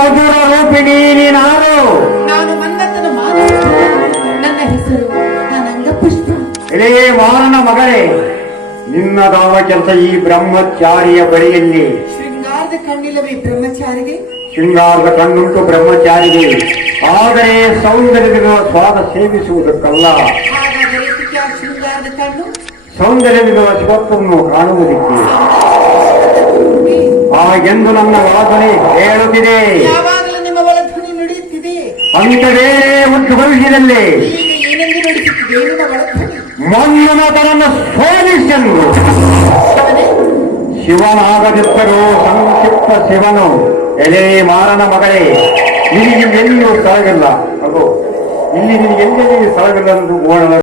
ಮಧುರ ರೂಪಿಣಿ ನೀನಾರು ನಾನು ಬಂದಂತನ ಮಾತು ನನ್ನ ಹೆಸರು ನಾನು ಅಂಗಪುಷ್ಪ ಇಡೇ ವಾರನ ಮಗಳೇ ನಿನ್ನ ದಾವ ಕೆಲಸ ಈ ಬ್ರಹ್ಮಚಾರಿಯ ಬಳಿಯಲ್ಲಿ ಶೃಂಗಾರದ ಕಣ್ಣಿಲ್ಲವೇ ಬ್ರಹ್ಮಚಾರಿಗೆ ಶೃಂಗಾರದ ಕಣ್ಣುಂಟು ಬ್ರಹ್ಮಚಾರಿಗೆ ಆದರೆ ಸೌಂದರ್ಯದ ಸ್ವಾದ ಸೇವಿಸುವುದಕ್ಕಲ್ಲ ಶೃಂಗಾರದ ಕಣ್ಣು ಸೌಂದರ್ಯದ ಸ್ವತ್ತನ್ನು ಕಾಣುವುದಕ್ಕೆ ಎಂದು ನನ್ನ ವಾಸನೆ ಹೇಳುತ್ತಿದೆ. ಯಾವಾಗಲೂ ನಿಮ್ಮ ಒಳಧ್ವನಿ ನುಡಿಯುತ್ತಿದೆ. ಅಂತದೇ ಒಂದು ಭವಿಷ್ಯದಲ್ಲಿ. ಏನೆಂದು ನುಡಿಸುತ್ತಿದೆ? ನಿಮ್ಮ ಒಳಧ್ವನಿ ಸೋಲಿಸೆಂದು. ಶಿವನಾಗದಿದ್ದರೂ ಸಂಕ್ಷಿಪ್ತ ಶಿವನು. ಎಲೆ ಮಾರನ ಮಗಳೇ ನಿನಗೆ ಎಲ್ಲಿಯೂ ಸ್ಥಳವಿಲ್ಲ ಅದು ಇಲ್ಲಿ ನಿನಗೆ ಎಲ್ಲೆಲ್ಲಿ ಸ್ಥಳವಿಲ್ಲ ಎಂದು ಓಡಲ